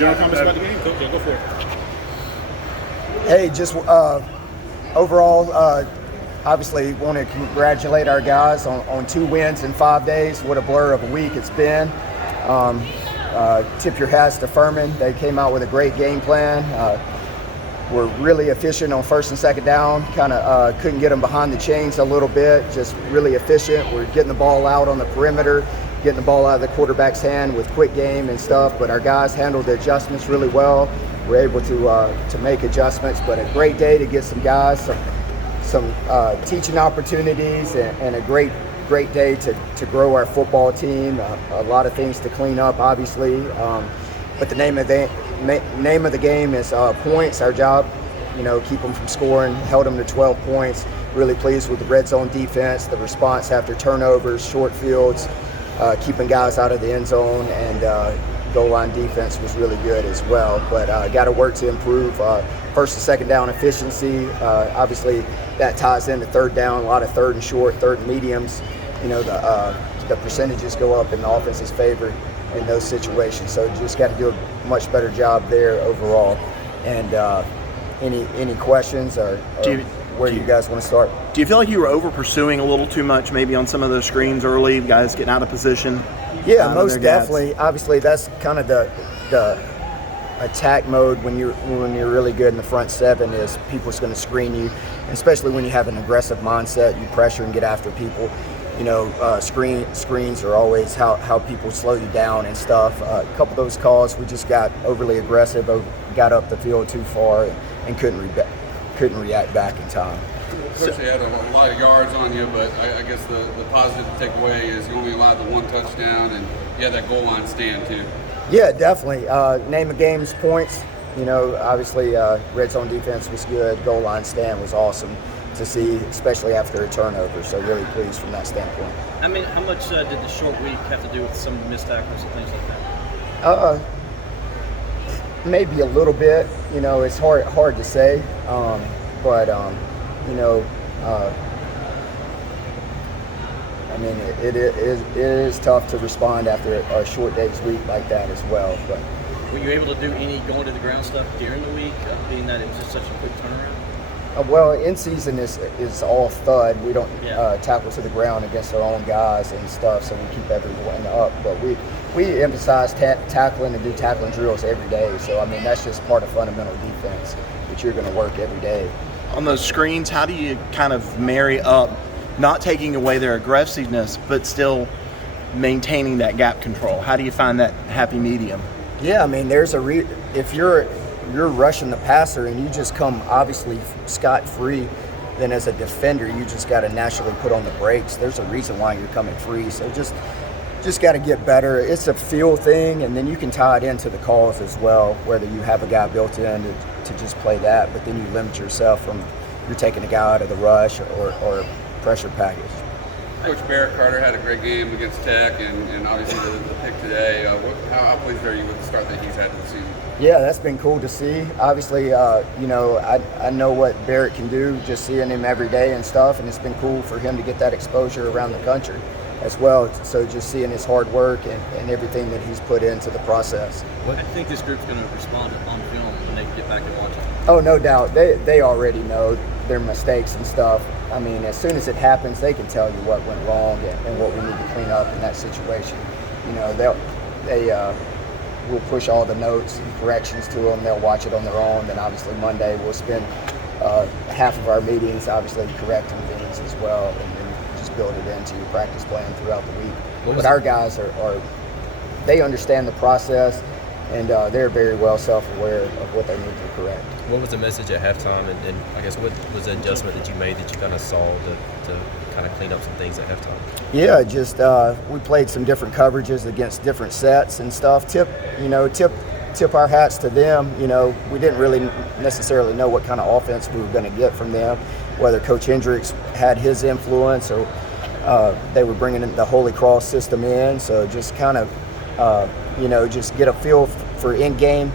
General comments about the game, Coach? Yeah, go for it. Hey, just overall, obviously want to congratulate our guys on 2 wins in 5 days. What a blur of a week it's been. Tip your hats to Furman. They came out with a great game plan. We're really efficient on first and second down. Kind of couldn't get them behind the chains a little bit. Just really efficient. We're getting the ball out on the perimeter, getting the ball out of the quarterback's hand with quick game and stuff. But our guys handled the adjustments really well. We're able to make adjustments. But a great day to get some guys some teaching opportunities and a great day to grow our football team. A lot of things to clean up, obviously. But the name of the game is points. Our job, keep them from scoring. Held them to 12 points. Really pleased with the red zone defense, the response after turnovers, short fields, keeping guys out of the end zone, and goal line defense was really good as well. But got to work to improve first and second down efficiency. Obviously, that ties into third down. A lot of third and short, third and mediums. The percentages go up in the offense's favor in those situations. So just got to do a much better job there overall. And any questions or where you guys want to start? Do you feel like you were over pursuing a little too much maybe on some of those screens early, guys getting out of position? Yeah, most definitely. Obviously, that's kind of the attack mode when you're really good in the front seven is people's going to screen you, and especially when you have an aggressive mindset, you pressure and get after people. Screens are always how people slow you down and stuff. A couple of those calls, we just got overly aggressive, got up the field too far, and couldn't react back in time. Coach, they had a lot of yards on you, but I guess the positive to take away is you only allowed the 1 touchdown, and you had that goal line stand too. Yeah, definitely. Name of game's points. Obviously, red zone defense was good. Goal line stand was awesome to see, especially after a turnover. So really pleased from that standpoint. I mean, how much did the short week have to do with some of the missed tackles and things like that? Maybe a little bit. It's hard to say, but it is tough to respond after a short day's week like that as well. But were you able to do any going to the ground stuff during the week, being that it was just such a quick turnaround? Well, in season is all thud. We don't tackle to the ground against our own guys and stuff, so we keep everyone up. But we emphasize tackling and do tackling drills every day. So that's just part of fundamental defense that you're going to work every day. On those screens, how do you kind of marry up not taking away their aggressiveness, but still maintaining that gap control? How do you find that happy medium? Yeah, there's if you're rushing the passer and you just come obviously scot-free, then as a defender you just got to naturally put on the brakes. There's a reason why you're coming free. So just got to get better. It's a feel thing, and then you can tie it into the calls as well, whether you have a guy built in to just play that, but then you limit yourself from you're taking a guy out of the rush or pressure package. Coach Barrett Carter had a great game against Tech, and obviously the pick today. How pleased are you with the start that he's had to the season? Yeah, that's been cool to see. Obviously, I know what Barrett can do, just seeing him every day and stuff, and it's been cool for him to get that exposure around the country as well. So just seeing his hard work and everything that he's put into the process. I think this group's going to respond on film when they get back and watch it. Oh, no doubt. They already know their mistakes and stuff. As soon as it happens, they can tell you what went wrong and what we need to clean up in that situation. We'll push all the notes and corrections to them. They'll watch it on their own. Then obviously Monday we'll spend half of our meetings obviously correcting things as well, and then just build it into your practice plan throughout the week. But our guys they understand the process, and they're very well self-aware of what they need to correct. What was the message at halftime, and I guess what was the adjustment that you made that you kind of saw to kind of clean up some things at halftime? Yeah, just we played some different coverages against different sets and stuff. Tip our hats to them. We didn't really necessarily know what kind of offense we were going to get from them, whether Coach Hendricks had his influence or they were bringing the Holy Cross system in. So just kind of, just get a feel for in-game,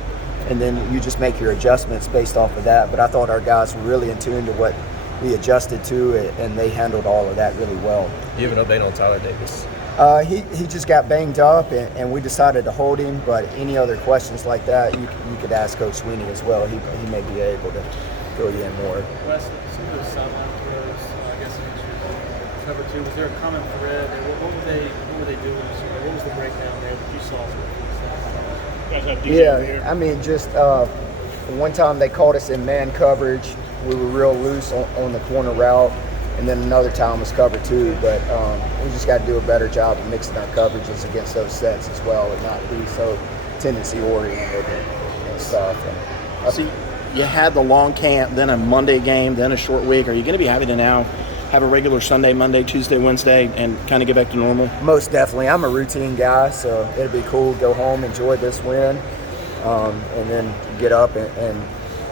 and then you just make your adjustments based off of that. But I thought our guys were really in tune to what we adjusted to, and they handled all of that really well. Do you have an update on Tyler Davis? He just got banged up, and we decided to hold him. But any other questions like that, you could ask Coach Sweeney as well. He may be able to fill you in more. Wes, some of those sideline throws, I guess against your cover two, was there a common thread? Or what were they doing? What was the breakdown there that you saw? Yeah, I mean, just one time they caught us in man coverage. We were real loose on the corner route. And then another time was cover two, but we just got to do a better job of mixing our coverages against those sets as well, and not be so tendency oriented and stuff. And See, you had the long camp, then a Monday game, then a short week. Are you going to be happy to now have a regular Sunday, Monday, Tuesday, Wednesday, and kind of get back to normal? Most definitely. I'm a routine guy, so it'd be cool to go home, enjoy this win, and then get up and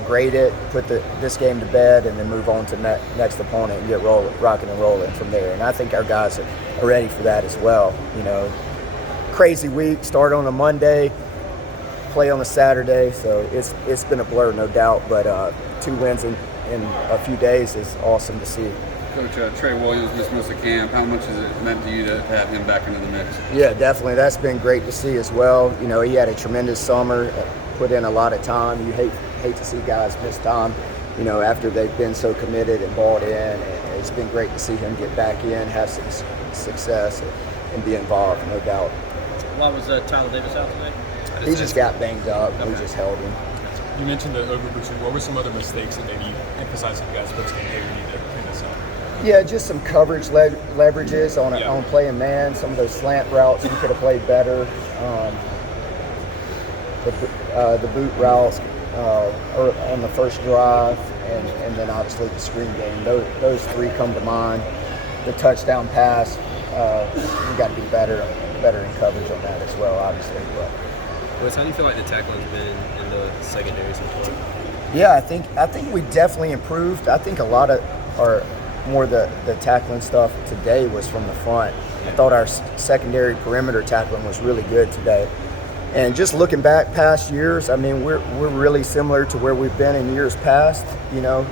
grade it, put this game to bed, and then move on to next opponent and get rocking and rolling from there. And I think our guys are ready for that as well. You know, crazy week, start on a Monday, play on a Saturday, so it's been a blur, no doubt. But 2 wins in a few days is awesome to see. Coach, Trey Williams missed the camp. How much has it meant to you to have him back into the mix? Yeah, definitely. That's been great to see as well. You know, he had a tremendous summer, put in a lot of time. You hate to see guys miss time, you know, after they've been so committed and bought in. And it's been great to see him get back in, have some success, and be involved, no doubt. Why was Tyler Davis out today? He just got banged up. We just held him. You mentioned the overboosting. What were some other mistakes that maybe you emphasized you guys post-game? Hey, we need to clean this up. Yeah, just some coverage leverages on playing man. Some of those slant routes we could have played better. The boot routes on the first drive, and then obviously the screen game. Those 3 come to mind. The touchdown pass, we got to be better in coverage on that as well, obviously. But Wes, how do you feel like the tackling's been in the secondary so far? yeah, I think we definitely improved. I think a lot of the tackling stuff today was from the front. I thought our secondary perimeter tackling was really good today. And just looking back past years, I mean, we're really similar to where we've been in years past. You know,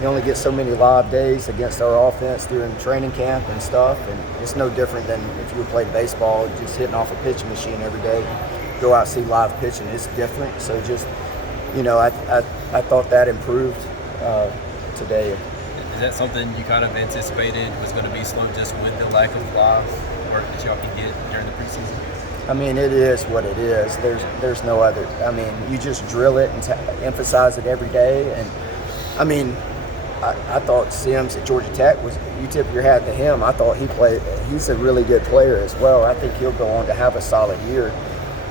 you only get so many live days against our offense during training camp and stuff, and it's no different than if you would play baseball, just hitting off a pitching machine every day. Go out and see live pitching, it's different. So just, you know, I thought that improved today. Is that something you kind of anticipated was going to be slow just with the lack of live work that y'all can get during the preseason? I mean, it is what it is. There's no other. I mean, you just drill it and emphasize it every day. And I mean, I thought Sims at Georgia Tech you tip your hat to him. I thought he's a really good player as well. I think he'll go on to have a solid year.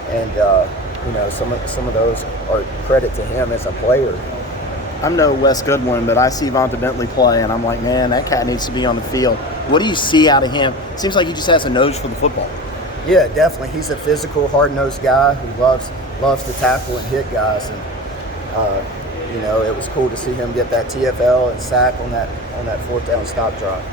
And you know, some of those are credit to him as a player. I'm no Wes Goodwin, but I see Vonta Bentley play, and I'm like, man, that cat needs to be on the field. What do you see out of him? It seems like he just has a nose for the football. Yeah, definitely. He's a physical, hard-nosed guy who loves to tackle and hit guys. And you know, it was cool to see him get that TFL and sack on that 4th down stop drive.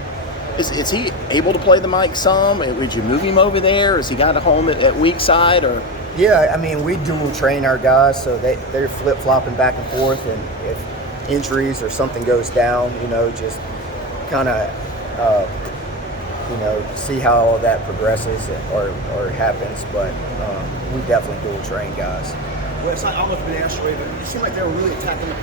Is he able to play the mic some? Would you move him over there? Has he got a home at weak side? Or Yeah, I mean, we dual train our guys, so they're flip-flopping back and forth. And if injuries or something goes down, you know, just kind of you know, see how all that progresses or happens. But we definitely dual train guys. Wes, I almost been asked already, but it seemed like they were really attacking the